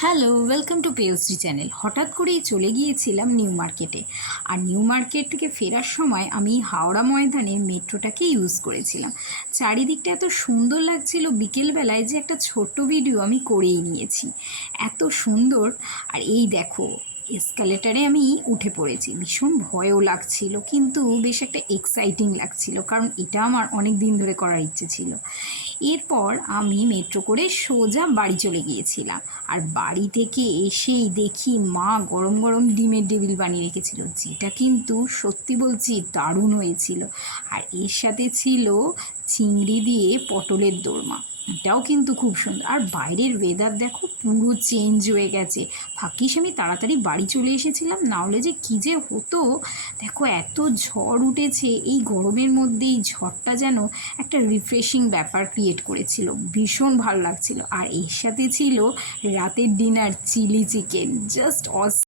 Hello, welcome to Peyashri channel. হঠাৎ করেই চলে গিয়েছিলাম নিউ মার্কেটে। আর নিউ মার্কেট থেকে ফেরার সময় আমি হাওড়া ময়দানে মেট্রোটাকে ইউজ করেছিলাম। চারিদিকটা এত সুন্দর লাগছিল বিকেলবেলায় যে একটা ছোট্ট ভিডিও আমি করেই নিয়েছি। এত সুন্দর। আর এই দেখো, এসকালেটারে আমি উঠে পড়েছি। ভীষণ ভয়ও লাগছিল, কিন্তু বেশ একটা এক্সাইটিং লাগছিল, কারণ এটা আমার অনেক দিন ধরে করার ইচ্ছে ছিল। এরপর আমি মেট্রো করে সোজা বাড়ি চলে গিয়েছিলাম। আর বাড়ি থেকে এসেই দেখি মা গরম গরম ডিমের ডেভিল বানিয়ে রেখেছিল, যেটা কিন্তু সত্যি বলছি দারুণ হয়েছিল। আর এর সাথে ছিল চিংড়ি দিয়ে পটলের দোরমা, এটাও কিন্তু খুব সুন্দর। আর বাইরের ওয়েদার দেখো, পুরো চেঞ্জ হয়ে গেছে। ভাগ্যিস আমি তাড়াতাড়ি বাড়ি চলে এসেছিলাম, না হলে যে কী যে হতো। দেখো, এত ঝড় উঠেছে এই গরমের মধ্যে, এই ঝড়টা যেন একটা রিফ্রেশিং ব্যাপার ক্রিয়েট করেছিল, ভীষণ ভালো লাগছিল। আর এর সাথে ছিল রাতের ডিনার চিলি চিকেন, জাস্ট